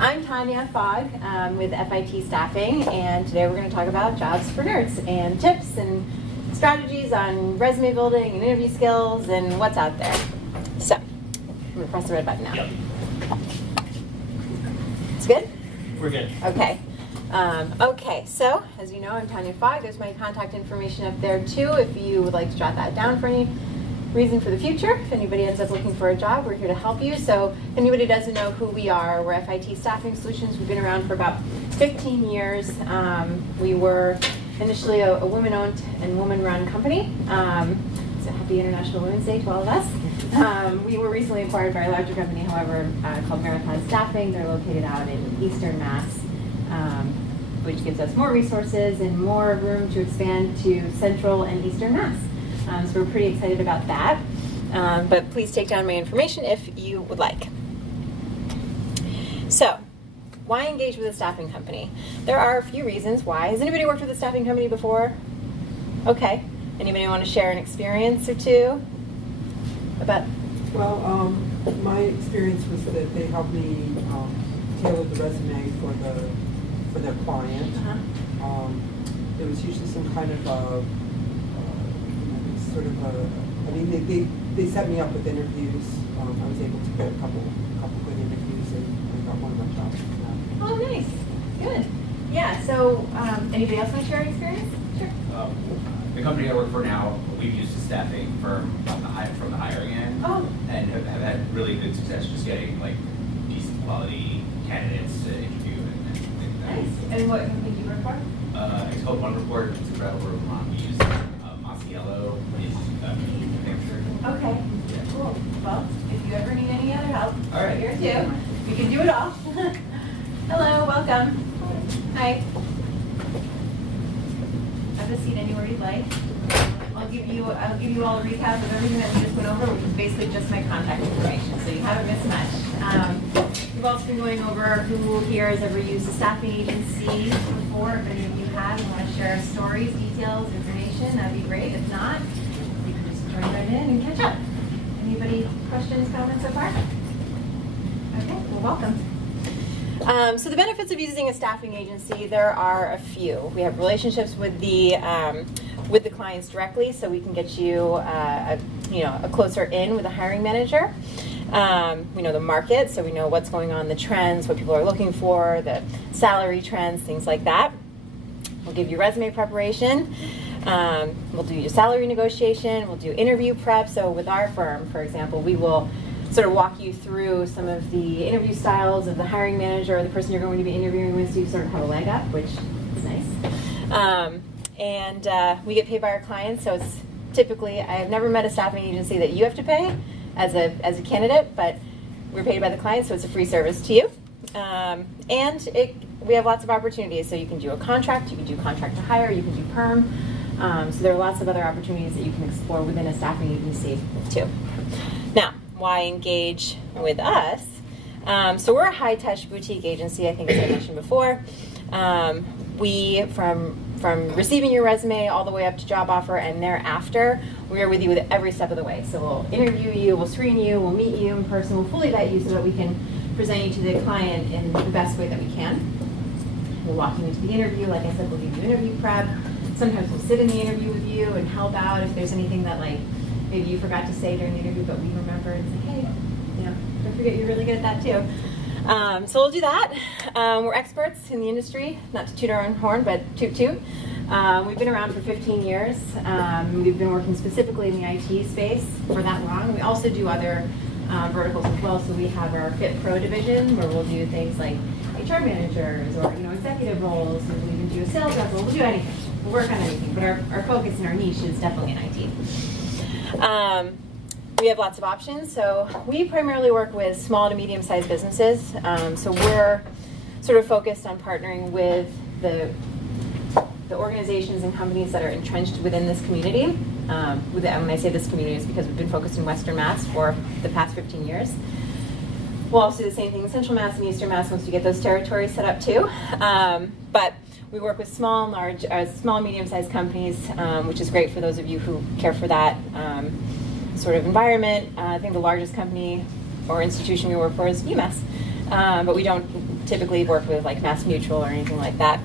I'm Tanya Fogg with FIT Staffing, and today we're going to talk about jobs for nerds and tips and strategies on resume building and interview skills and what's out there. So, I'm going to press the red button now. Yep. It's good? We're good. Okay. Okay, so as you know, I'm Tanya Fogg. There's my contact information up there too if you would like to jot that down for any reason for the future. If anybody ends up looking for a job, we're here to help you. So if anybody doesn't know who we are, we're FIT Staffing Solutions. We've been around for about 15 years. We were initially a woman-owned and woman-run company. So happy International Women's Day to all of us. We were recently acquired by a larger company, however, called Marathon Staffing. They're located out in Eastern Mass, which gives us more resources and more room to expand to Central and Eastern Mass. So we're pretty excited about that. But please take down my information if you would like. So, why engage with a staffing company? There are a few reasons why. Has anybody worked with a staffing company before? Okay. Anybody want to share an experience or two? About? Well, my experience was that they helped me tailor the resume for their client. Uh-huh. It was usually some kind of I mean, they set me up with interviews. I was able to get a couple good interviews, and I got one of my jobs from that. Oh, nice. Good. Yeah, so anybody else want to share an experience? Sure. The company I work for now, we've used a staffing firm from the hiring end, and have had really good success just getting like decent quality candidates to interview and things like that. Nice. And what company do you work for? It's called One Report. It's a crowd over Vermont. We use Masiello. Okay, cool. Well, if you ever need any other help, all right, we're here too. We can do it all. Hello, welcome. Hi. Have a seat anywhere you'd like. I'll give you all a recap of everything that we just went over, which is basically just my contact information, so you haven't missed much. We've also been going over who here has ever used a staffing agency before. If any of you have and want to share stories, details, information, that'd be great. If not, you can just join right in and catch up. Anybody questions, comments so far? Okay, well, welcome. So the benefits of using a staffing agency, there are a few. We have relationships with the clients directly, so we can get you a closer in with a hiring manager. We know the market, so we know what's going on, the trends, what people are looking for, the salary trends, things like that. We'll give you resume preparation. We'll do your salary negotiation. We'll do interview prep. So with our firm, for example, we will sort of walk you through some of the interview styles of the hiring manager or the person you're going to be interviewing with, so you sort of have a leg up, which is nice. And we get paid by our clients, so it's typically, I have never met a staffing agency that you have to pay as a candidate, but we're paid by the client, so it's a free service to you. We have lots of opportunities, so you can do a contract, you can do contract to hire, you can do perm. So there are lots of other opportunities that you can explore within a staffing agency too. Now, why engage with us? So we're a high-touch boutique agency, I think, as I mentioned before. We, from receiving your resume all the way up to job offer and thereafter, we are with you with every step of the way. So we'll interview you, we'll screen you, we'll meet you in person, we'll fully vet you so that we can present you to the client in the best way that we can. We'll walk you into the interview. Like I said, we'll give you interview prep. Sometimes we'll sit in the interview with you and help out if there's anything that maybe you forgot to say during the interview, but we remember. It's like, hey, don't forget you're really good at that too. So we'll do that. We're experts in the industry, not to toot our own horn, but toot toot. We've been around for 15 years. We've been working specifically in the IT space for that long. We also do other verticals as well. So we have our Fit Pro division where we'll do things like HR managers or executive roles, and we'll even do a sales rep role. We'll do anything. We'll work on anything, but our focus and our niche is definitely in IT. We have lots of options. So we primarily work with small to medium-sized businesses. So we're sort of focused on partnering with the organizations and companies that are entrenched within this community. When I say this community, it's because we've been focused in Western Mass for the past 15 years. We'll also do the same thing in Central Mass and Eastern Mass once we get those territories set up too. But we work with small, medium-sized companies, which is great for those of you who care for that sort of environment. I think the largest company or institution we work for is UMass. but we don't typically work with like Mass Mutual or anything like that.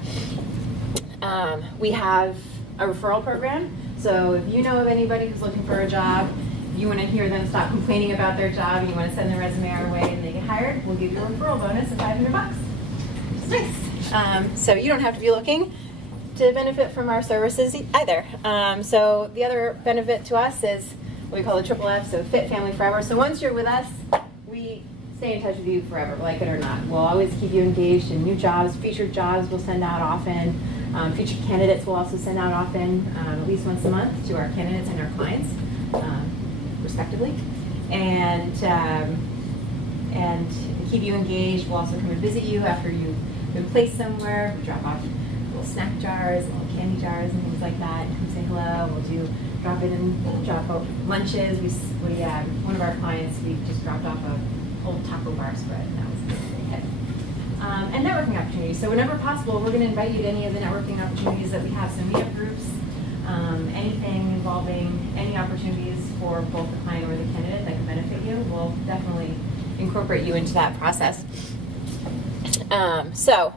We have a referral program. So if you know of anybody who's looking for a job, you want to hear them stop complaining about their job, and you want to send their resume our way and they get hired, we'll give you a referral bonus of $500, which is nice. So you don't have to be looking to benefit from our services either. So the other benefit to us is what we call the triple F, so Fit Family Forever. So once you're with us, we stay in touch with you forever, like it or not. We'll always keep you engaged in new jobs, featured jobs we'll send out often. Featured candidates we'll also send out often, at least once a month, to our candidates and our clients, respectively. And keep you engaged. We'll also come and visit you after you've been placed somewhere. We drop off little snack jars and little candy jars and things like that. Come say hello. We'll do drop in and drop out lunches. We one of our clients, we just dropped off a old taco bar spread, and that was a great hit. And networking opportunities. So whenever possible, we're going to invite you to any of the networking opportunities that we have. So meetup groups, anything involving any opportunities for both the client or the candidate that can benefit you, we'll definitely incorporate you into that process. So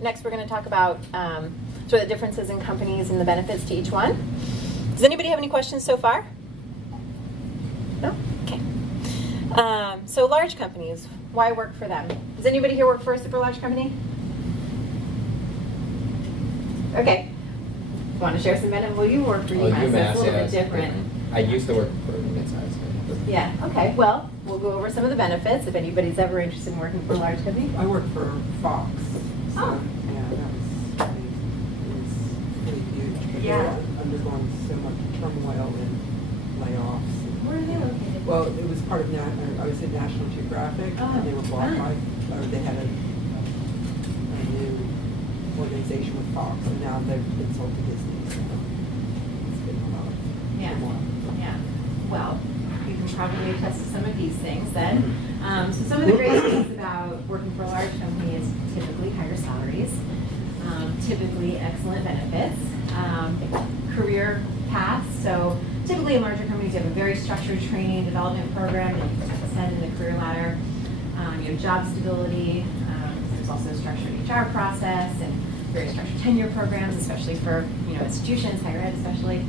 next we're going to talk about sort of the differences in companies and the benefits to each one. Does anybody have any questions so far? No? Okay. So large companies, why work for them? Does anybody here work for a super large company? Okay. Want to share some benefits? Well, you work for UMass, so it's a little bit different. I used to work for mid-size. Yeah, okay. Well, we'll go over some of the benefits if anybody's ever interested in working for a large company. I work for Fox. So, Oh. yeah, that was pretty huge. But Yeah. they're undergoing so much turmoil and layoffs. Where are they located? Well, it was part of, I was at National Geographic, Oh, and they were bought fun. by, or they had a new organization with Fox, and now they've been sold to Disney, so it's been a lot of Yeah. turmoil. Yeah. Well, you can probably attest to some of these things then. So some of the great things about working for a large company is typically higher salaries, typically excellent benefits, career paths. So typically in larger companies, you have a very structured training and development program that you can ascend in the career ladder. You have job stability. There's also a structured HR process and very structured tenure programs, especially for institutions, higher ed especially.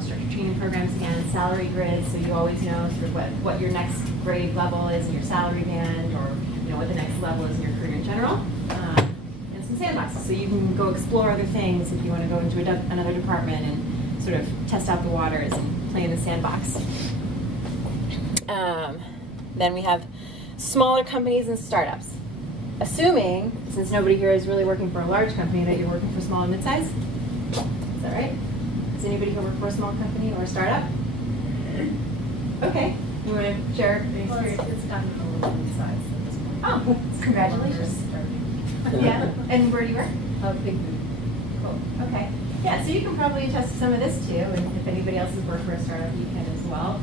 Structured training programs, again, salary grids, so you always know sort of what your next grade level is in your salary band, or what the next level is in your career in general. And some sandboxes, so you can go explore other things if you want to go into another department and sort of test out the waters and play in the sandbox. Then we have smaller companies and startups. Assuming, since nobody here is really working for a large company, that you're working for small and mid-size. Is that right? Does anybody here work for a small company or a startup? Okay. You want to share your experience? It's gotten a little mid-size at this point. Oh, congratulations. Yeah. And where do you work? Big Boot. Cool. Okay. Yeah, so you can probably attest to some of this too, and if anybody else has worked for a startup, you can as well.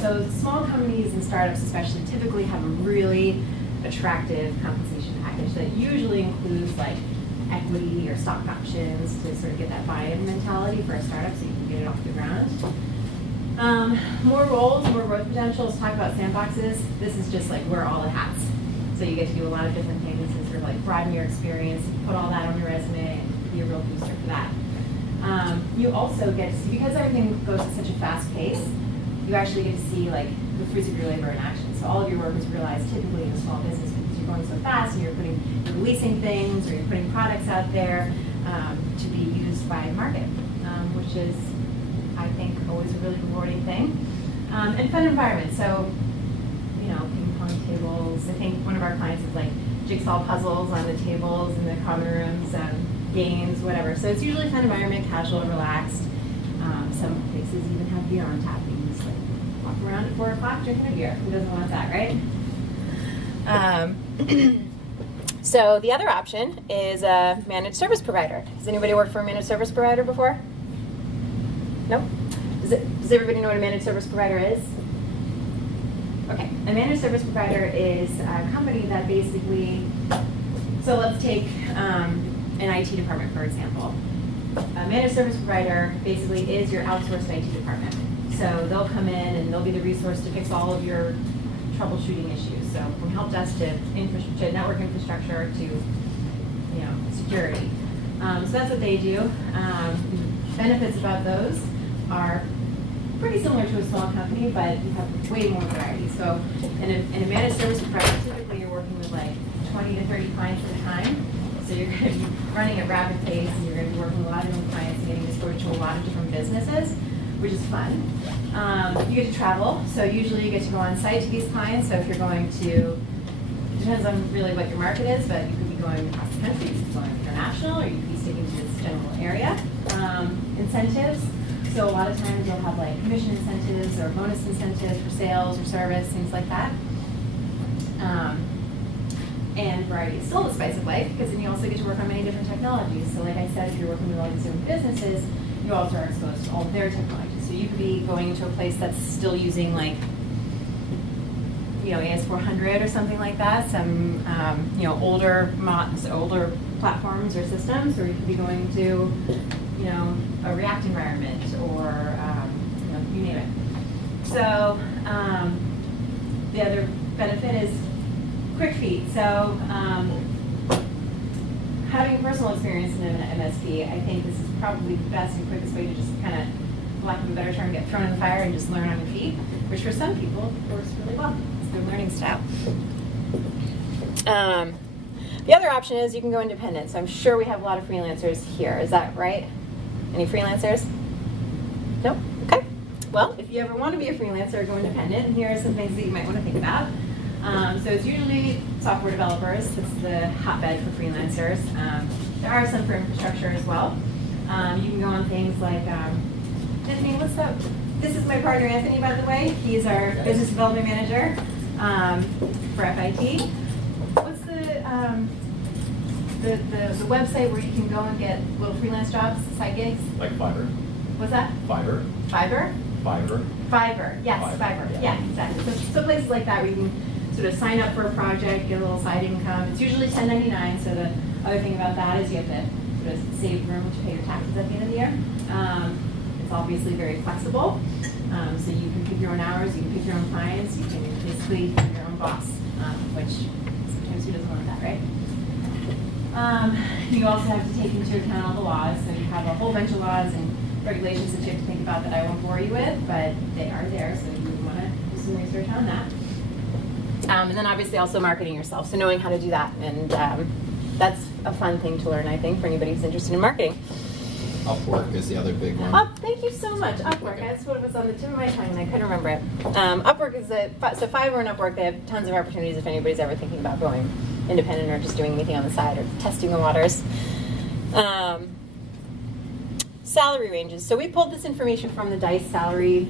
So small companies and startups especially typically have a really attractive compensation package that usually includes like equity or stock options to sort of get that buy-in mentality for a startup so you can get it off the ground. More roles, more growth potential. Let's talk about sandboxes. This is just like wear all the hats. So you get to do a lot of different things and sort of like broaden your experience, put all that on your resume, and be a real booster for that. You also get to see, because everything goes at such a fast pace, you actually get to see like the fruits of your labor in action. So all of your work is realized typically in a small business because you're going so fast and you're releasing things or you're putting products out there to be used by the market, which is, I think, always a really rewarding thing. And fun environment. So, ping pong tables. I think one of our clients is like jigsaw puzzles on the tables in the common rooms, games, whatever. So it's usually a fun environment, casual, relaxed. Some places even have beer on tap. You can just like walk around at 4 o'clock drinking a beer. Who doesn't want that, right? So the other option is a managed service provider. Has anybody worked for a managed service provider before? No? Does everybody know what a managed service provider is? Okay, a managed service provider is a company that basically, so let's take an IT department, for example. A managed service provider basically is your outsourced IT department. So they'll come in and they'll be the resource to fix all of your troubleshooting issues. So from help desk to network infrastructure to security. So that's what they do. Benefits about those are pretty similar to a small company, but you have way more variety. So in a managed service provider, typically you're working with like 20 to 30 clients at a time. So you're going to be running at rapid pace, and you're going to be working with a lot of different clients and getting exposure to a lot of different businesses, which is fun. You get to travel, so usually you get to go on site to these clients. So if you're going to, depends on really what your market is, but you could be going across the country, you could be going international, or you could be sticking to this general area. Incentives, so a lot of times you'll have like commission incentives or bonus incentives for sales or service, things like that. And variety is still the spice of life, because then you also get to work on many different technologies. So like I said, if you're working with all these different businesses, you also are exposed to all of their technologies. So you could be going into a place that's still using like, AS400 or something like that, some older platforms or systems, or you could be going to a React environment, or you name it. So the other benefit is quick feet. So having personal experience in an MSP, I think this is probably the best and quickest way to just kind of, for lack of a better term, get thrown in the fire and just learn on your feet, which for some people works really well. It's their learning style. The other option is you can go independent. So I'm sure we have a lot of freelancers here. Is that right? Any freelancers? No? Okay. Well, if you ever want to be a freelancer or go independent, here are some things that you might want to think about. So it's usually software developers. That's the hotbed for freelancers. There are some for infrastructure as well. You can go on things like, Anthony, what's that? This is my partner, Anthony, by the way. He's our business development manager for FIT. What's the website where you can go and get little freelance jobs, side gigs? Like Fiverr. What's that? Fiverr. Fiverr? Fiverr. Yes, Fiverr, Fiverr. yeah. Yeah, exactly. So places like that where you can sort of sign up for a project, get a little side income. It's usually $10.99. So the other thing about that is you have to sort of save room to pay your taxes at the end of the year. It's obviously very flexible. So you can pick your own hours, you can pick your own clients, you can basically be your own boss, which sometimes who doesn't want that, right? You also have to take into account all the laws. So you have a whole bunch of laws and regulations that you have to think about that I won't bore you with, but they are there, so you want to do some research on that. And then obviously also marketing yourself, so knowing how to do that. And that's a fun thing to learn, I think, for anybody who's interested in marketing. Upwork is the other big one. Thank you so much. Upwork, that's what was on the tip of my tongue and I couldn't remember it. Upwork is so Fiverr and Upwork, they have tons of opportunities if anybody's ever thinking about going independent or just doing anything on the side or testing the waters. Salary ranges. So we pulled this information from the DICE salary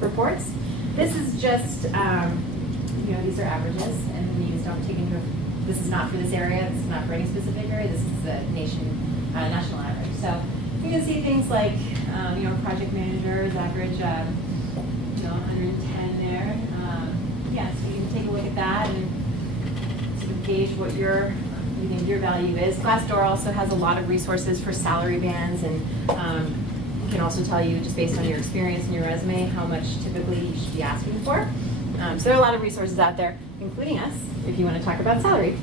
reports. This is just, these are averages, and these don't take into, this is not for this area, this is not for any specific area, this is the national average. So you can see things like, project managers average, 110 there. So you can take a look at that and sort of gauge what you think your value is. Glassdoor also has a lot of resources for salary bands, and can also tell you, just based on your experience and your resume, how much typically you should be asking for. So there are a lot of resources out there, including us, if you want to talk about salary.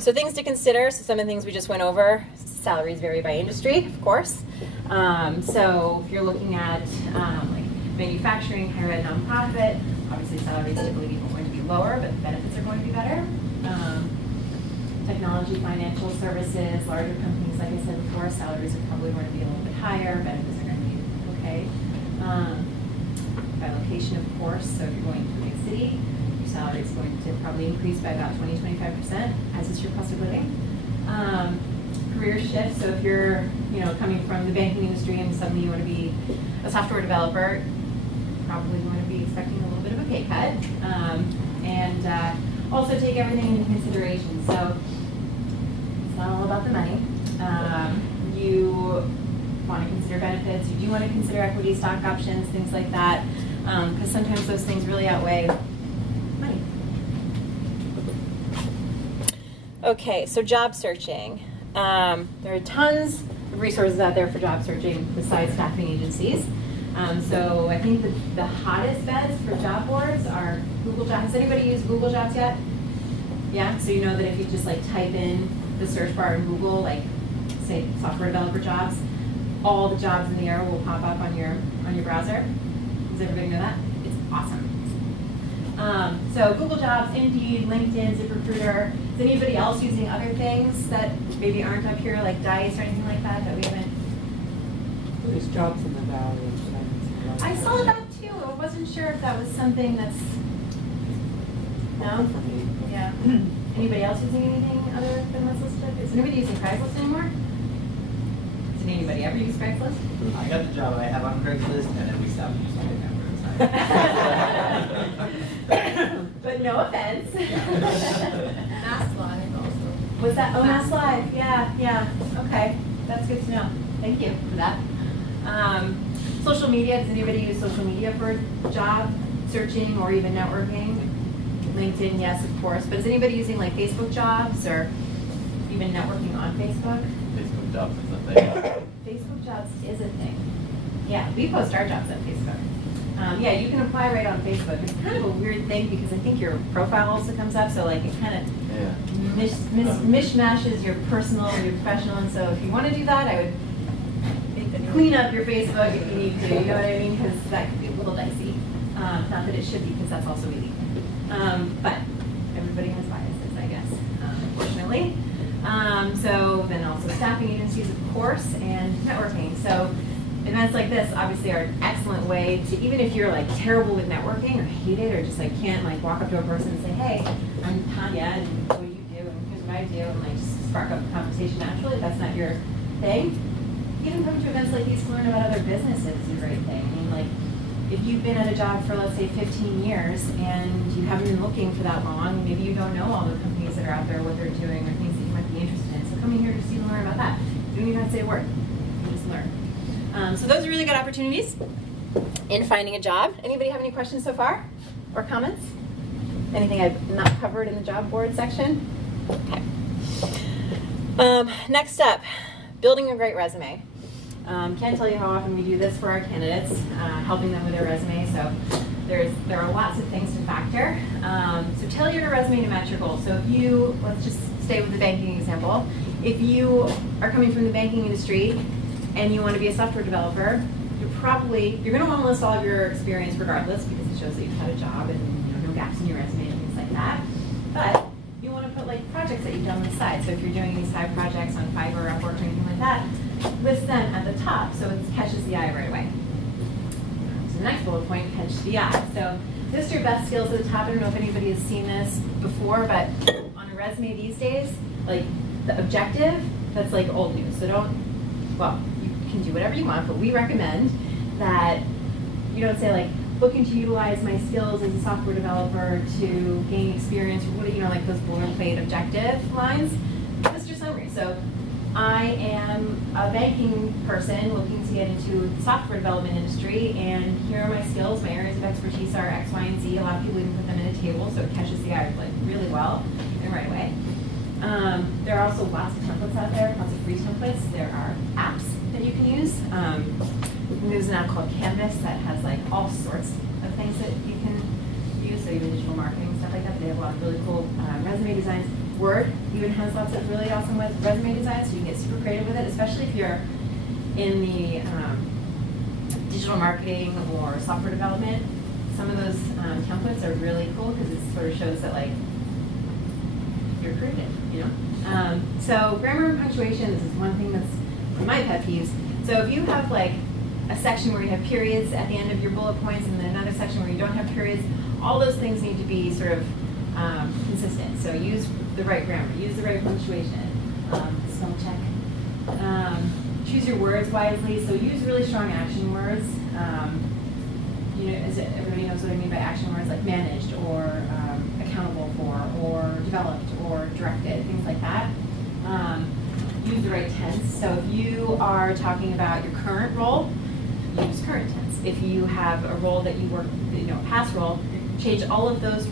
So things to consider. So some of the things we just went over. Salaries vary by industry, of course. So if you're looking at like manufacturing, higher ed, nonprofit, obviously salaries typically are going to be lower, but the benefits are going to be better. Technology, financial services, larger companies, like I said before, salaries are probably going to be a little bit higher, benefits are going to be okay. By location, of course, so if you're going to a big city, your salary is going to probably increase by about 20-25%, as is your cost of living. Career shift, so if you're coming from the banking industry and suddenly you want to be a software developer, you're probably going to be expecting a little bit of a pay cut. And also take everything into consideration. So it's not all about the money. You want to consider benefits. You do want to consider equity, stock options, things like that, because sometimes those things really outweigh money. Okay, so job searching. There are tons of resources out there for job searching besides staffing agencies. So I think the hottest bets for job boards are Google Jobs. Has anybody used Google Jobs yet? Yeah, so you know that if you just like type in the search bar in Google, like say software developer jobs, all the jobs in the area will pop up on your browser. Does everybody know that? It's awesome. So Google Jobs, Indeed, LinkedIn, ZipRecruiter. Is anybody else using other things that maybe aren't up here, like Dice or anything like that we haven't? There's jobs in the valley. I saw that too. I wasn't sure if that was something that's. No? Yeah. Anybody else using anything other than what's listed? Is anybody using Craigslist anymore? Did anybody ever use Craigslist? I got the job I have on Craigslist, and then we stopped using it after it's But no offense. Mass Live also. Was that, oh, Mass Live, yeah, okay, that's good to know, thank you for that. Social media, does anybody use social media for job searching or even networking? LinkedIn, yes, of course, but is anybody using like Facebook jobs or even networking on Facebook? Facebook jobs is a thing. Facebook jobs is a thing. Yeah, we post our jobs on Facebook. Yeah, you can apply right on Facebook. It's kind of a weird thing because I think your profile also comes up, so like it kind of mishmashes your personal and your professional. And so if you want to do that, I would clean up your Facebook if you need to. You know what I mean? Because that could be a little dicey. Not that it should be, because that's also illegal. But everybody has biases, I guess, unfortunately. So then also staffing agencies, of course, and networking. So events like this obviously are an excellent way to, even if you're like terrible with networking or hate it or just like can't like walk up to a person and say, hey, I'm Tanya and what do you do and here's what I do, and like just spark up a conversation naturally, if that's not your thing. Even coming to events like these to learn about other businesses is a great thing. I mean, like, if you've been at a job for, let's say, 15 years and you haven't been looking for that long, maybe you don't know all the companies that are out there, what they're doing, or things that you might be interested in. So coming here to see and learn about that. You don't even have to say a word. You just learn. So those are really good opportunities in finding a job. Anybody have any questions so far? Or comments? Anything I've not covered in the job board section? Okay. Next up, building a great resume. Can't tell you how often we do this for our candidates, helping them with their resume. So there are lots of things to factor. So tailor your resume to match your goals. So if you, let's just stay with the banking example. If you are coming from the banking industry and you want to be a software developer, you're going to want to list all of your experience regardless, because it shows that you've had a job and no gaps in your resume and things like that. But you want to put like projects that you've done on the side. So if you're doing these side projects on Fiverr or Upwork or anything like that, list them at the top so it catches the eye right away. So the next bullet point, catch the eye. So list your best skills at the top. I don't know if anybody has seen this before, but on a resume these days, like the objective, that's like old news. So well, you can do whatever you want, but we recommend that you don't say like, looking to utilize my skills as a software developer to gain experience, or what, like those boilerplate objective lines. List your summary. So I am a banking person looking to get into the software development industry, and here are my skills. My areas of expertise are X, Y, and Z. A lot of people even put them in a table, so it catches the eye like really well and right away. There are also lots of templates out there, lots of free templates. There are apps that you can use. There's an app called Canvas that has like all sorts of things that you can use, so even digital marketing, stuff like that. But they have a lot of really cool resume designs. Word even has lots of really awesome resume designs, so you can get super creative with it, especially if you're in the digital marketing or software development. Some of those templates are really cool because it sort of shows that like you're creative, you know? So grammar and punctuation, this is one thing that's one of my pet peeves. So if you have like a section where you have periods at the end of your bullet points and then another section where you don't have periods, all those things need to be sort of consistent. So use the right grammar, use the right punctuation, spell check. Choose your words wisely, so use really strong action words. Everybody knows what I mean by action words, like managed or accountable for or developed or directed, things like that. Use the right tense. So if you are talking about your current role, use current tense. If you have a role that you work, past role, change all of those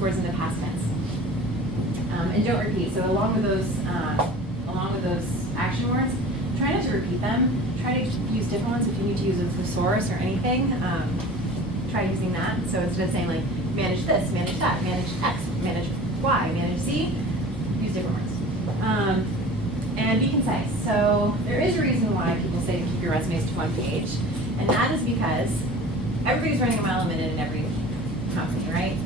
words into past tense. And don't repeat. So along with those action words, try not to repeat them. Try to use different ones if you need to use a thesaurus or anything. Try using that. So instead of saying like, manage this, manage that, manage X, manage Y, manage Z, use different words. And be concise. So there is a reason why people say to keep your resumes to one page, and that is because everybody's running a mile a minute in every company, right?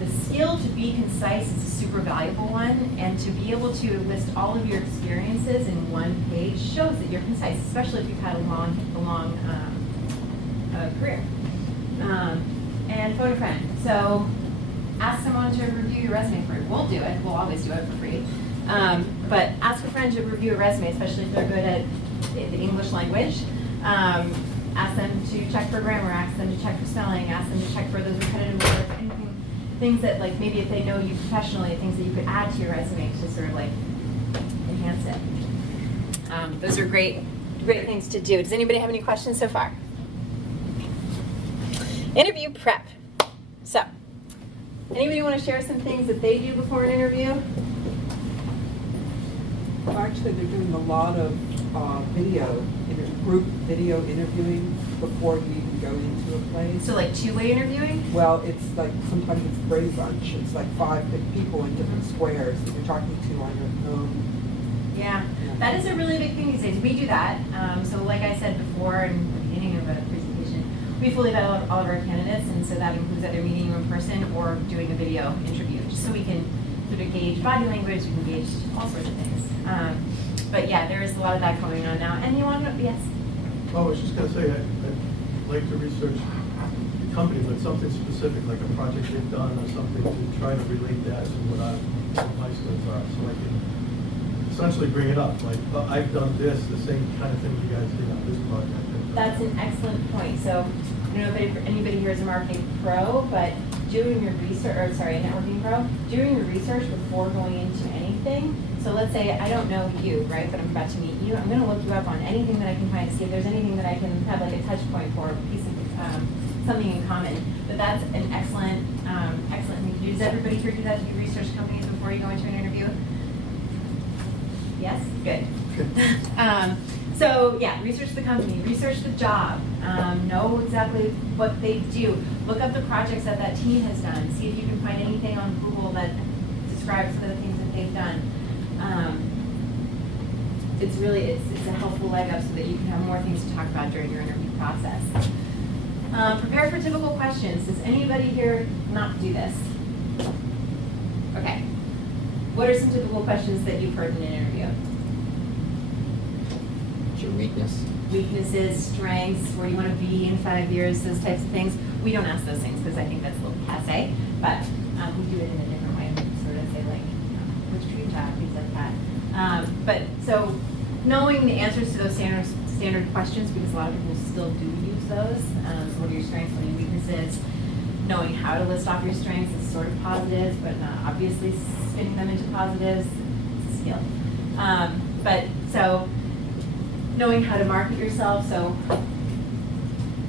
The skill to be concise is a super valuable one, and to be able to list all of your experiences in one page shows that you're concise, especially if you've had a long career. And phone a friend. So ask someone to review your resume for you. We'll do it. We'll always do it for free. But ask a friend to review a resume, especially if they're good at the English language. Ask them to check for grammar. Ask them to check for spelling. Ask them to check for those repetitive words. Anything, things that like maybe if they know you professionally, things that you could add to your resume to sort of like enhance it. Those are great things to do. Does anybody have any questions so far? Interview prep. So, anybody want to share some things that they do before an interview? Well, actually, they're doing a lot of group video interviewing before you even go into a place. So like two-way interviewing? Well, it's like, sometimes it's Brady Bunch. It's like 5 big people in different squares that you're talking to on your own. Yeah, that is a really big thing these days. We do that. So like I said before in the beginning of a presentation, we fully vet all of our candidates, and so that includes either meeting you in person or doing a video interview, just so we can sort of gauge body language, we can gauge all sorts of things. But yeah, there is a lot of that going on now. And you want to know, yes? Well, I was just going to say, I'd like to research the company, but something specific, like a project they've done or something, to try to relate that to what my skills are, so I can essentially bring it up. Like, I've done this, the same kind of thing you guys did on this project. That's an excellent point. So I don't know if anybody here is a marketing pro, but doing your research, or sorry, a networking pro, doing your research before going into anything. So let's say I don't know you, right, but I'm about to meet you. I'm going to look you up on anything that I can find to see if there's anything that I can have like a touch point for, a piece of something in common. But that's an excellent thing to do. Does everybody here do that? Do you research companies before you go into an interview? Yes? Good. So yeah, research the company, research the job, know exactly what they do. Look up the projects that that team has done. See if you can find anything on Google that describes the things that they've done. It's a helpful leg up so that you can have more things to talk about during your interview process. Prepare for typical questions. Does anybody here not do this? Okay. What are some typical questions that you've heard in an interview? What's your weakness? Weaknesses, strengths, where you want to be in 5 years, those types of things. We don't ask those things because I think that's a little passe, but we do it in a different way. We sort of say like, which dream job, things like that. But so knowing the answers to those standard questions, because a lot of people still do use those. So what are your strengths, what are your weaknesses? Knowing how to list off your strengths is sort of positives, but not obviously spinning them into positives. It's a skill. But so knowing how to market yourself. So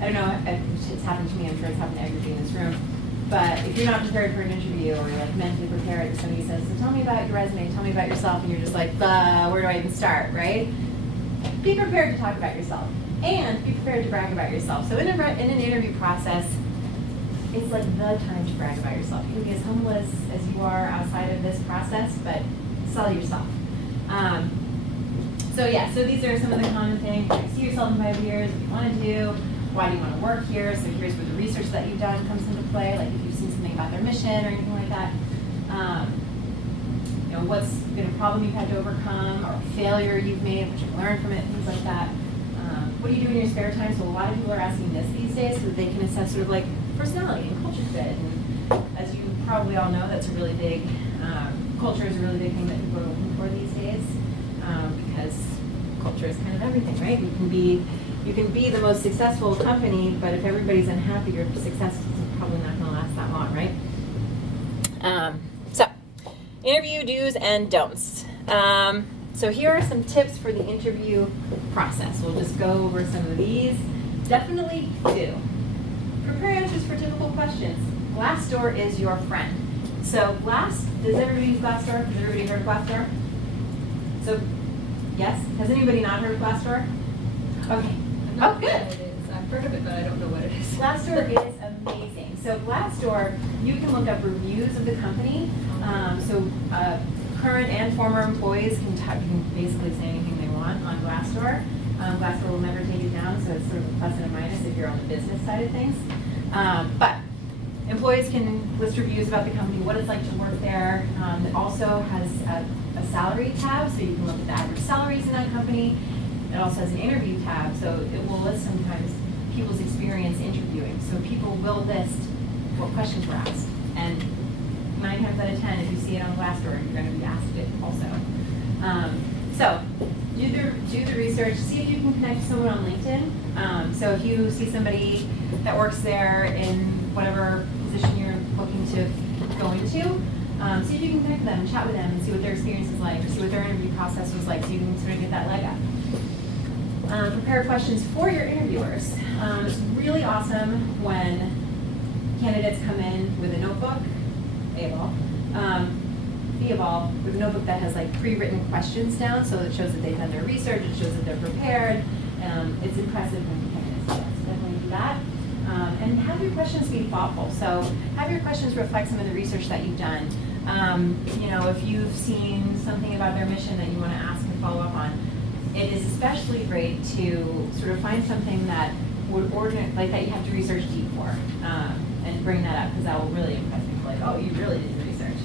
I don't know, it's happened to me, I'm sure it's happened to everybody in this room. But if you're not prepared for an interview, or you're like mentally prepared, and somebody says, so tell me about your resume, tell me about yourself, and you're just like, where do I even start, right? Be prepared to talk about yourself, and be prepared to brag about yourself. So in an interview process, it's like the time to brag about yourself. You can be as humble as you are outside of this process, but sell yourself. So yeah, so these are some of the common things. Like, see yourself in 5 years, what you want to do, why do you want to work here? So here's where the research that you've done comes into play, like if you've seen something about their mission or anything like that. You know, what's been a problem you've had to overcome, or a failure you've made, what you've learned from it, things like that. What do you do in your spare time? So a lot of people are asking this these days so that they can assess sort of like personality and culture fit. And as you probably all know, that's a really big, culture is a really big thing that people are looking for these days, because culture is kind of everything, right? You can be the most successful company, but if everybody's unhappy, your success is probably not going to last that long, right? So, interview do's and don'ts. So here are some tips for the interview process. We'll just go over some of these. Definitely do. Prepare answers for typical questions. Glassdoor is your friend. So does everybody use Glassdoor? Has everybody heard of Glassdoor? So Yes? Has anybody not heard of Glassdoor? Okay. I'm Oh, not good. sure what it is. I've heard of it, but I don't know what it is. Glassdoor is amazing. So Glassdoor, you can look up reviews of the company. Current and former employees can basically say anything they want on Glassdoor. Glassdoor will never take it down, so it's sort of a plus and a minus if you're on the business side of things. But employees can list reviews about the company, what it's like to work there. It also has a salary tab, so you can look at the average salaries in that company. It also has an interview tab, so it will list sometimes people's experience interviewing. So people will list what questions were asked. And 9 times out of 10, if you see it on Glassdoor, you're going to be asked it also. So do the research. See if you can connect to someone on LinkedIn. So if you see somebody that works there in whatever position you're looking to go into, see if you can connect with them and chat with them and see what their experience is like, or see what their interview process was like, so you can sort of get that leg up. Prepare questions for your interviewers. It's really awesome when candidates come in with a notebook, with a notebook that has like pre-written questions down, so it shows that they've done their research, it shows that they're prepared. It's impressive when candidates do that, so definitely do that. And have your questions be thoughtful. So have your questions reflect some of the research that you've done. If you've seen something about their mission that you want to ask and follow up on, it is especially great to sort of find something that would that you have to research deep for, and bring that up, because that will really impress people. Like, oh, you really did the research.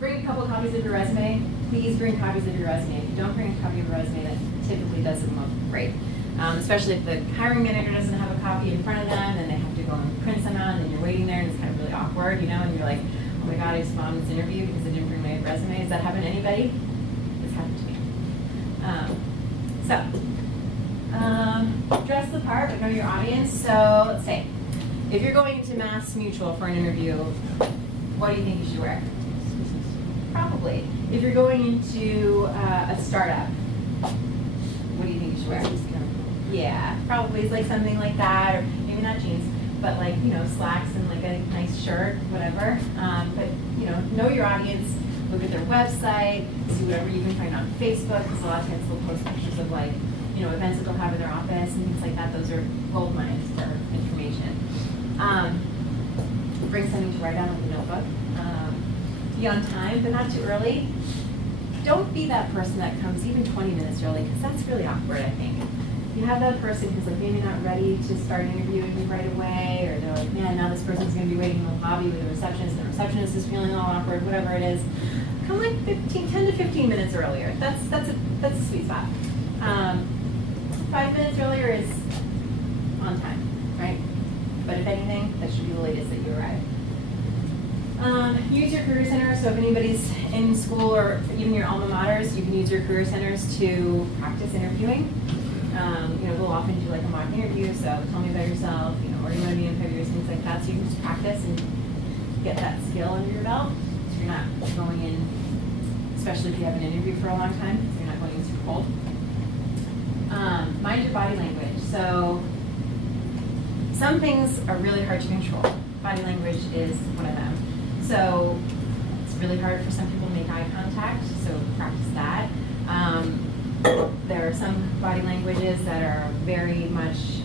Bring a couple of copies of your resume. Please bring copies of your resume. If you don't bring a copy of your resume, that typically doesn't look great. Especially if the hiring manager doesn't have a copy in front of them, and they have to go and print some out, and then you're waiting there, and it's kind of really awkward, and you're like, oh my God, I just bombed this interview because I didn't bring my resume. Has that happened to anybody? It's happened to me. Dress the part, but know your audience. So let's say, if you're going into Mass Mutual for an interview, what do you think you should wear? Probably. If you're going into a startup, what do you think you should wear? Yeah, probably it's like something like that, or maybe not jeans, but like, slacks and like a nice shirt, whatever. But know your audience, look at their website, see whatever you can find on Facebook, because a lot of times they'll post pictures of like, events that they'll have in their office and things like that. Those are gold mines for information. Bring something to write down on the notebook. Be on time, but not too early. Don't be that person that comes even 20 minutes early, because that's really awkward, I think. You have that person who's like maybe not ready to start interviewing right away, or they're like, man, now this person's going to be waiting in the lobby with the receptionist, and the receptionist is feeling all awkward, whatever it is. Come like 10 to 15 minutes earlier. That's a sweet spot. 5 minutes earlier is on time, right? But if anything, that should be the latest that you arrive. Use your career center. So if anybody's in school, or even your alma maters, you can use your career centers to practice interviewing. They'll often do like a mock interview. So tell me about yourself. Where do you want to be in 5 years, things like that. So you can just practice and get that skill under your belt. So you're not going in, especially if you have an interview for a long time. So you're not going in super cold. Mind your body language. So some things are really hard to control. Body language is one of them. So it's really hard for some people to make eye contact, so practice that. There are some body languages that are very much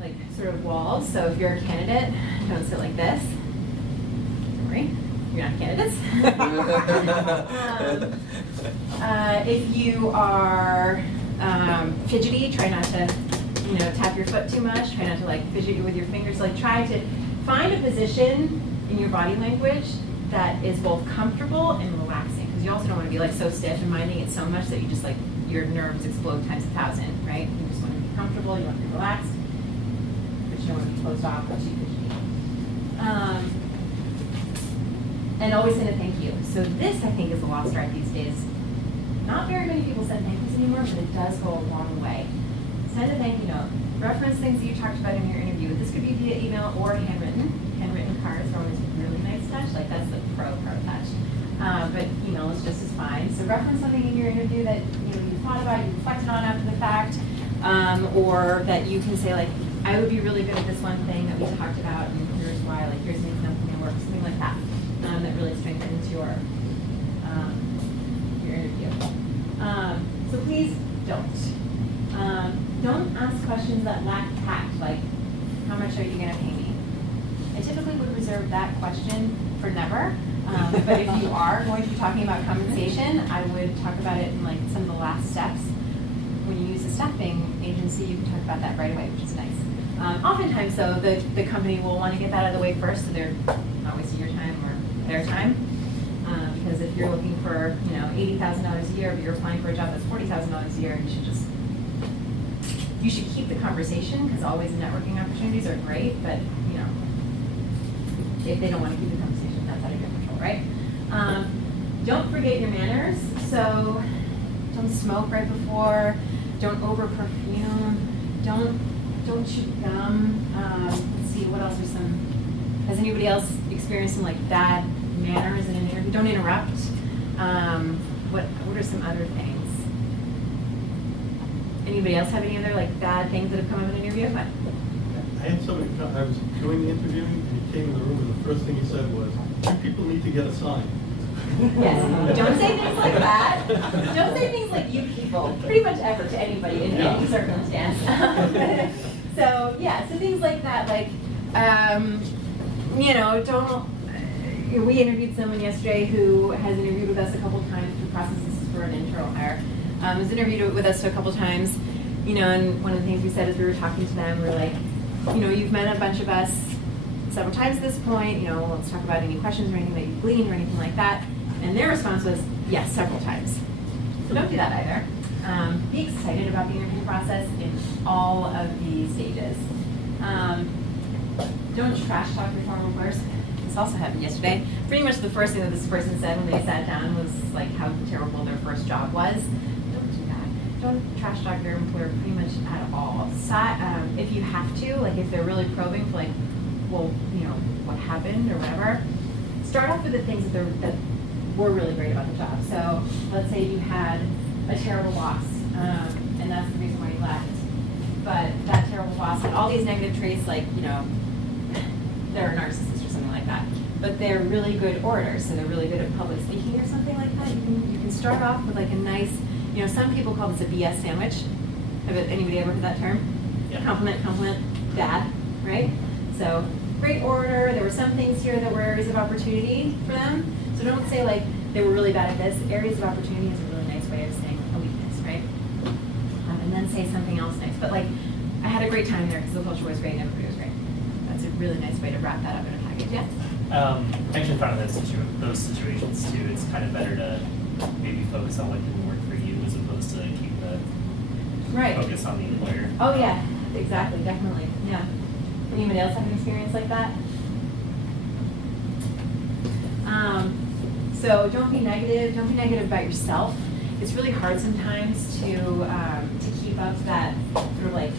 like sort of walls. So if you're a candidate, don't sit like this. Don't worry, you're not candidates. If you are fidgety, try not to tap your foot too much. Try not to like fidget with your fingers. Like try to find a position in your body language that is both comfortable and relaxing, because you also don't want to be like so stiff and minding it so much that you just like your nerves explode times 1,000, right? You just want to be comfortable, you want to be relaxed, but you don't want to be closed off or too fidgety. And always send a thank you. So this, I think, is a lost art these days. Not very many people send thank yous anymore, but it does go a long way. Send a thank you note. Reference things that you talked about in your interview. This could be via email or handwritten. Handwritten cards are always a really nice touch. Like that's the pro touch. But email is just as fine. So reference something in your interview that you thought about, you reflected on after the fact, or that you can say like, I would be really good at this one thing that we talked about, and here's why. Like here's an example of my work, something like that. That really strengthens your questions that lack tact, like, how much are you gonna pay me? I typically would reserve that question for never, but if you are going to be talking about compensation, I would talk about it in like some of the last steps. When you use a staffing agency, you can talk about that right away, which is nice. Oftentimes though, the company will want to get that out of the way first, so they're not wasting your time or their time. Because if you're looking for, you know, $80,000 a year, but you're applying for a job that's $40,000 a year, you should keep the conversation, because always networking opportunities are great, but, you know, if they don't want to keep the conversation, that's out of your control, right? Don't forget your manners. So don't smoke right before, don't over perfume, don't chew gum. Let's see, what else are some, has anybody else experienced some like bad manners in an interview? Don't interrupt. What are some other things? Anybody else have any other like bad things that have come up in an interview? What? I had somebody come, I was doing the interview, and he came in the room, and the first thing he said was, "You people need to get a sign." Yes, don't say things like that. Don't say things like "you people," pretty much ever to anybody in any circumstance. So yeah, so things like that, like, you know, don't, we interviewed someone yesterday who has interviewed with us a couple times through processes for an internal hire. Was interviewed with us a couple times, you know, and one of the things we said as we were talking to them, we were like, you know, you've met a bunch of us several times at this point, you know, let's talk about any questions or anything that you've gleaned or anything like that. And their response was, yes, several times. So don't do that either. Be excited about the interview process in all of the stages. Don't trash talk your former boss. This also happened yesterday. Pretty much the first thing that this person said when they sat down was like how terrible their first job was. Don't do that. Don't trash talk your employer pretty much at all. If you have to, like if they're really probing for like, well, you know, what happened or whatever, start off with the things that were really great about the job. So let's say you had a terrible boss, and that's the reason why you left. But that terrible boss had all these negative traits, like, you know, they're a narcissist or something like that. But they're really good orators, so they're really good at public speaking or something like that. You can start off with like a nice, you know, some people call this a BS sandwich. Have anybody ever heard that term? Yeah. Compliment, bad, right? So great orator. There were some things here that were areas of opportunity for them. So don't say like they were really bad at this. Areas of opportunity is a really nice way of saying a weakness, right? And then say something else nice. But like, I had a great time there because the culture was great and everybody was great. That's a really nice way to wrap that up in a package, yeah? Actually, found in those situations too, it's kind of better to maybe focus on what didn't work for you as opposed to keep the focus on the employer. Oh yeah, exactly, definitely, yeah. Anybody else have an experience like that? So don't be negative about yourself. It's really hard sometimes to keep up that sort of like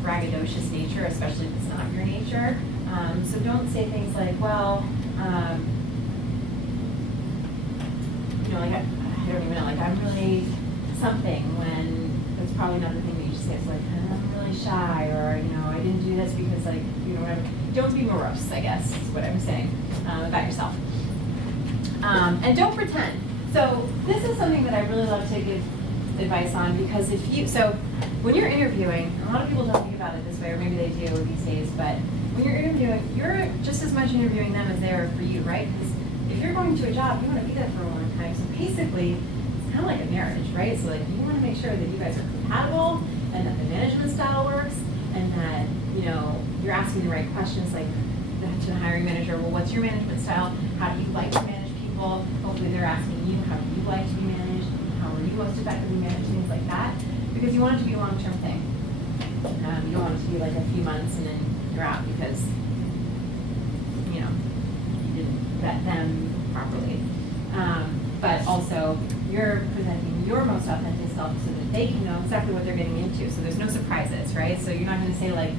braggadocious nature, especially if it's not your nature. So don't say things like, well, you know, like I don't even know, like I'm really something, when that's probably not the thing that you should say. It's like, I'm really shy, or, you know, I didn't do this because, like, you know, whatever. Don't be morose, I guess, is what I'm saying about yourself. And don't pretend. So this is something that I really love to give advice on, because so when you're interviewing, a lot of people don't think about it this way, or maybe they do these days, but when you're interviewing, you're just as much interviewing them as they are for you, right? Because if you're going to a job, you want to be there for a long time. So basically, it's kind of like a marriage, right? So like, you want to make sure that you guys are compatible, and that the management style works, and that, you know, you're asking the right questions, like to the hiring manager, well, what's your management style? How do you like to manage people? Hopefully they're asking you, how do you like to be managed? How are you most effectively managed? Things like that. Because you want it to be a long-term thing. You don't want it to be like a few months and then you're out because, you know, you didn't vet them properly. But also, you're presenting your most authentic self so that they can know exactly what they're getting into. So there's no surprises, right? So you're not going to say like,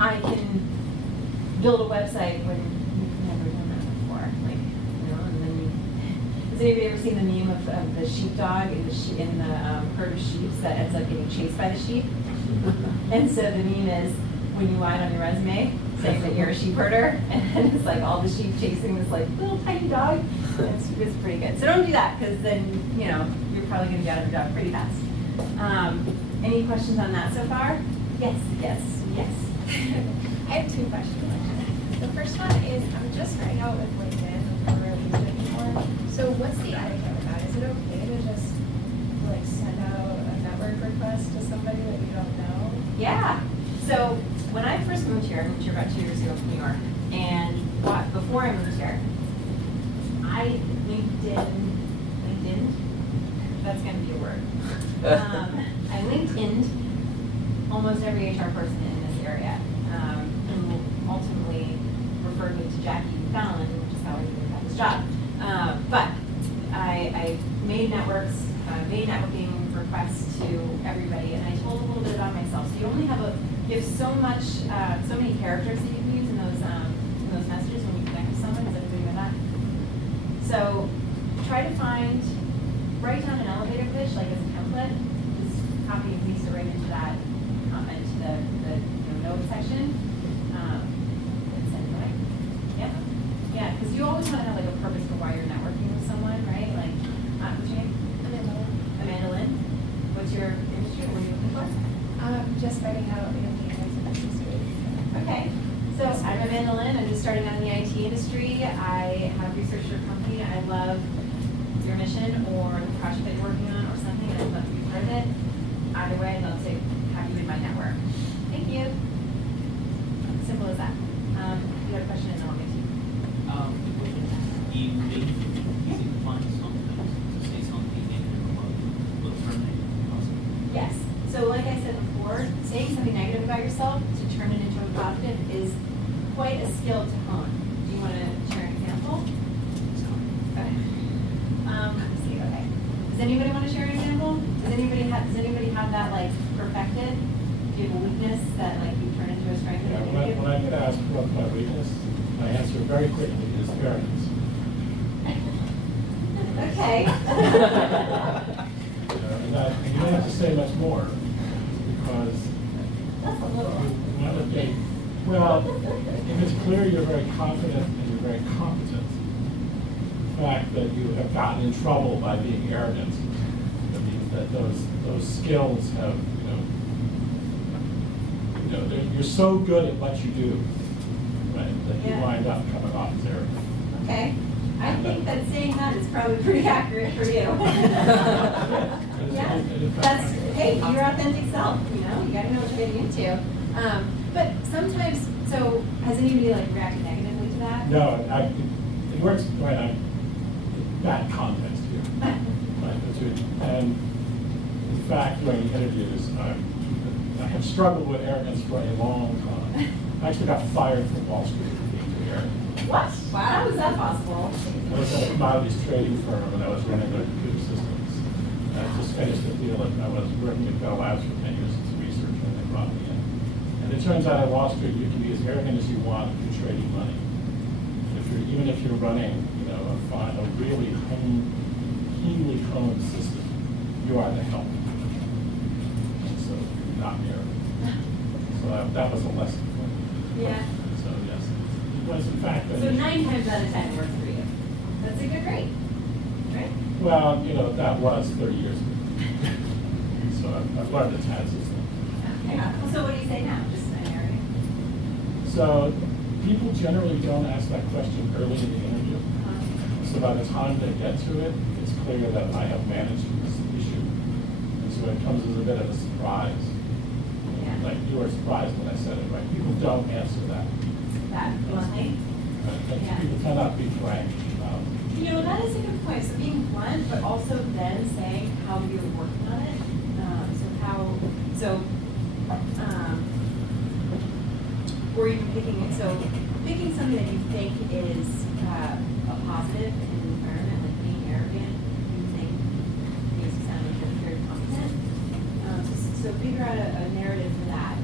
I can build a website when you've never done that before. Like, you know, and then has anybody ever seen the meme of the sheepdog in the herd of sheep that ends up getting chased by the sheep? And so the meme is when you lied on your resume saying that you're a sheep herder, and it's like all the sheep chasing this like little tiny dog. It's pretty good. So don't do that, because then, you know, you're probably going to be out of your job pretty fast. Any questions on that so far? Yes, yes, yes. I have two questions. The first one is, I'm just starting out with LinkedIn, I've never really used it before. So what's the etiquette with that? Is it okay to just like send out a network request to somebody that you don't know? Yeah. So when I first moved here, I moved here about 2 years ago from New York, and before I moved here, I LinkedIn, that's going to be a word. I LinkedIn'd almost every HR person in this area, who ultimately referred me to Jackie Fallon, which is how I even got this job. But I made networking requests to everybody, and I told a little bit about myself. So you have so many characters that you can use in those messages when you connect with someone. Does everybody know that? So try to write down an elevator pitch, like as a template. Just copy and paste it right into that, into the note section. And send it away. Yep. Yeah, because you always want to have like a purpose for why you're networking with someone, right? Like, what's your name? Amanda Lynn. What's your industry? What are you looking for? Just starting out in the IT industry. Okay. So I'm Amanda Lynn. I'm just starting out in the IT industry. I have researched your company. I love your mission or the project that you're working on or something, and I'd love to be part of it. Either way, I'd love to have you in my network. Thank you. Simple as that. You have a question, and then I'll get to you. Is it fun sometimes to say something negative about the terminate possible? Yes. So like I said before, saying something negative about yourself to turn it into a positive is quite a skill to hone. Do you want to share an example? Okay. Let's see. Okay. Does anybody want to share an example? Does anybody have that like perfected? Do you have a weakness that like you turn into a strength? Yeah, when I get asked what's my weakness, I answer very quickly is arrogance. Okay. And you don't have to say much more because That's a little. well, if it's clear you're very confident and you're very competent, the fact that you have gotten in trouble by being arrogant, that means that those skills have, you're so good at what you do, right, that you Yeah. wind up coming off as arrogant. Okay. I think that saying that is probably pretty accurate for you. Yeah. That's, hey, your authentic self, you gotta know what you're getting into. But sometimes, so has anybody like reacted negatively to that? No, it works right on that context here. Right, and in fact, during interviews, I have struggled with arrogance for a long time. I actually got fired from Wall Street for being too arrogant. What? Wow, how is that possible? I was at a commodities trading firm and I was running their computer systems. I just finished a deal and I was working at Bell Labs for 10 years as a researcher and they brought me in. And it turns out at Wall Street you can be as arrogant as you want if you're trading money. Even if you're running, a really keenly honed system, you are the help. And so not the arrogant. So that was a lesson for me. Yeah. So yes, it was in fact. So 9 times out of 10 it works for you. That's a good rate, right? Well, that was 30 years ago. So I've learned a tad since then. Okay. Well, so what do you say now? Just an area. So people generally don't ask that question early in the interview. So by the time they get to it, it's clear that I have managed this issue. And so it comes as a bit of a surprise. Yeah. Like you were surprised when I said it, right? People don't answer that. That bluntly? Yeah. People cannot be frank. That is a good point. So being blunt, but also then saying how you're working on it. Or even picking something that you think is a positive in the environment, like being arrogant, you think makes you sound like you're very competent. So figure out a narrative for that,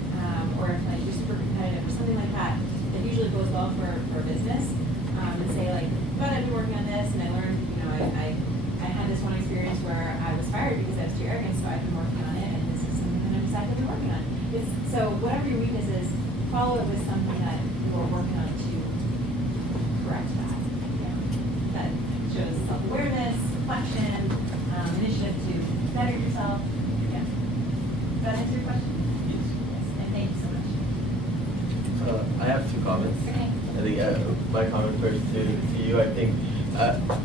or if like you're super competitive or something like that. That usually goes well for business. And say like, but I've been working on this and I learned, I had this one experience where I was fired because I was too arrogant, so I've been working on it and this is something that I'm actively working on. So whatever your weakness is, follow it with something that you're working on to correct that. Yeah. That shows self-awareness, reflection, initiative to better yourself. Yeah. Does that answer your question? Yes. Yes. And my comment first to you. I think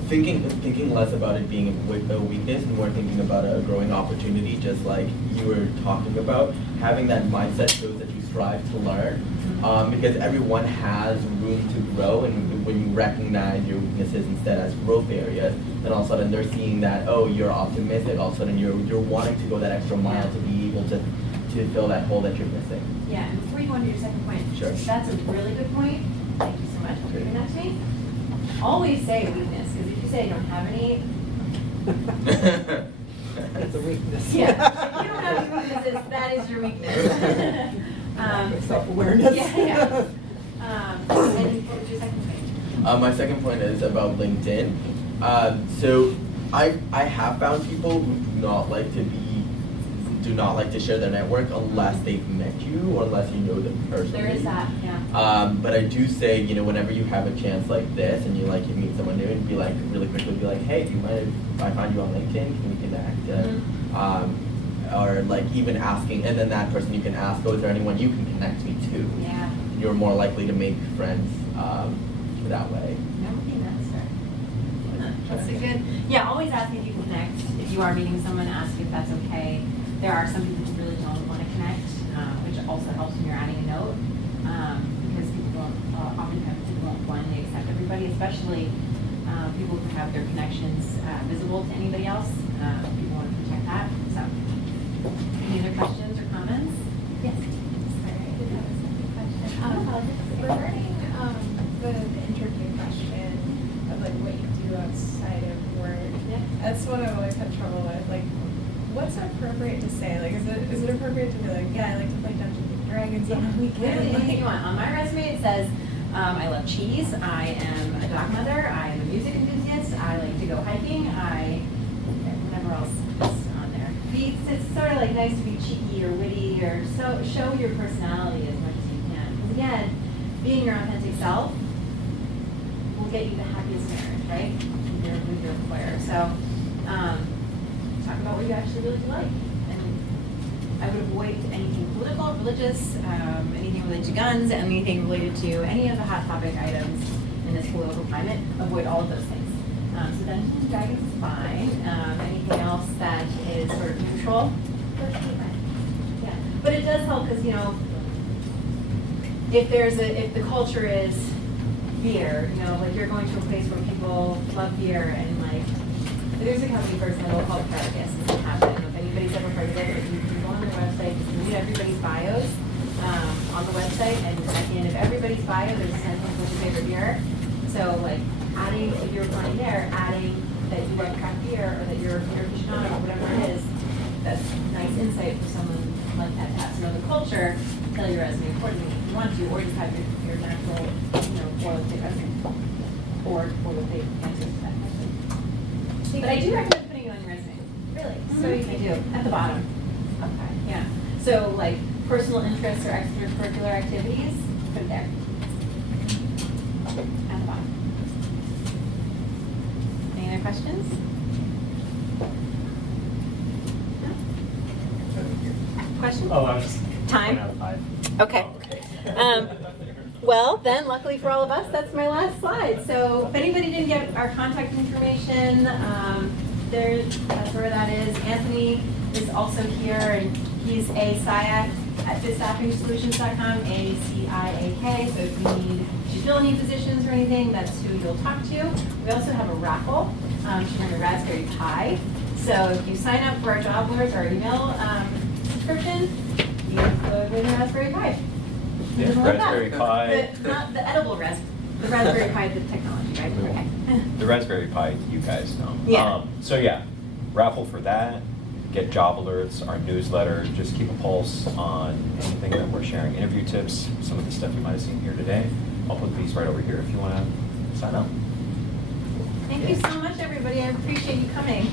thinking less about it being a weakness and more thinking about a growing opportunity, just like you were talking about. Having that mindset shows that you strive to learn, because everyone has room to grow, and when you recognize your weaknesses instead as growth areas, then all of a sudden they're seeing that, oh, you're optimistic, all of a sudden you're wanting to go that extra mile to be able to fill that hole that you're missing. Yeah, and before you go on to your second point, Sure. that's a really good point. Thank you so much for giving that to me. Always say weakness, because if you say I don't have any, That's a weakness. yeah, if you don't have any weaknesses, that is your weakness. Self-awareness. Yeah. And what was your second point? My second point is about LinkedIn. So I have found people who do not like to share their network unless they've met you or unless you know them personally. There is that, yeah. But I do say, whenever you have a chance like this and you meet someone new, and be like, really quickly be like, hey, do you mind if I find you on LinkedIn? Can we connect? Or even asking, and then that person you can ask, oh, is there anyone you can connect me to? Yeah. You're more likely to make friends that way. That would be nice, right? That's a good, yeah, always ask if you can connect. If you are meeting someone, ask if that's okay. There are some people who really don't want to connect, which also helps when you're adding a note, because people don't, oftentimes people don't blindly accept everybody, especially people who have their connections visible to anybody else. People want to protect that. So, any other questions or comments? Yes. Sorry, I did have a second question. Regarding the interview question of what you do outside of work, that's what I've always had trouble with. What's appropriate to say? Is it appropriate to be like, yeah, I like to play Dungeons and Dragons on the weekend? Literally anything you want. On my resume it says, I love cheese, I am a dog mother, I am a music enthusiast, I like to go hiking, whatever else is on there. It's sort of nice to be cheeky or witty or show your personality as much as you can. Because again, being your authentic self will get you the happiest marriage, right? With your employer. So, talk about what you actually really like. And I would avoid anything political, religious, anything related to guns, anything related to any of the hot topic items in this political climate. Avoid all of those things. So Dungeons and Dragons is fine. Anything else that is sort of neutral, yeah. But it does help because if the culture is beer, you're going to a place where people love beer and there's a company, for example, called Caracas. I don't know if anybody's ever heard of it, but you can go on their website, you can read everybody's bios on the website, and at the end of everybody's bio, there's a sentence with your favorite beer. So, adding, if you're applying there, adding that you like craft beer or that you're a beer aficionado or whatever it is, that's nice insight for someone like that to have to know the culture, tell your resume accordingly if you want to, or just have your natural, boilerplate resume, or boilerplate answers to that question. But I do recommend putting it on your resume. Really? So you can do at the bottom. Okay. Yeah. So personal interests or extracurricular activities, put it there. At the bottom. Any other questions? No? Questions? Oh, I was just Time? 1 out of 5. Okay. Well, then, luckily for all of us, that's my last slide. So if anybody didn't get our contact information, that's where that is. Anthony is also here, and he's a SIAC at fitstaffingsolutions.com, ACIAK. So if you fill any positions or anything, that's who you'll talk to. We also have a raffle sharing a Raspberry Pi. So if you sign up for our job alerts, our email subscription, you could win a Raspberry Pi. Yeah, Raspberry Pi. Not the edible raspberry, the Raspberry Pi, the technology, right? Okay. The Raspberry Pi, you guys know. Yeah. So yeah, raffle for that. Get job alerts, our newsletter. Just keep a pulse on anything that we're sharing. Interview tips, some of the stuff you might have seen here today. I'll put these right over here if you want to sign up. Thank you so much, everybody. I appreciate you coming.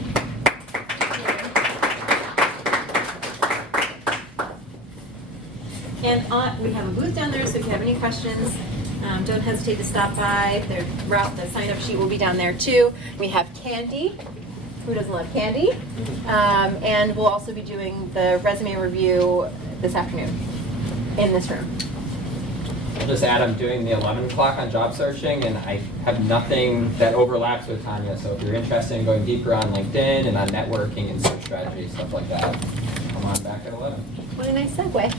And we have a booth down there, so if you have any questions, don't hesitate to stop by. The sign-up sheet will be down there too. We have candy. Who doesn't love candy? And we'll also be doing the resume review this afternoon in this room. I'll just add, I'm doing the 11 o'clock on job searching, and I have nothing that overlaps with Tanya. So if you're interested in going deeper on LinkedIn and on networking and search strategy, stuff like that, come on back at 11. What a nice segue.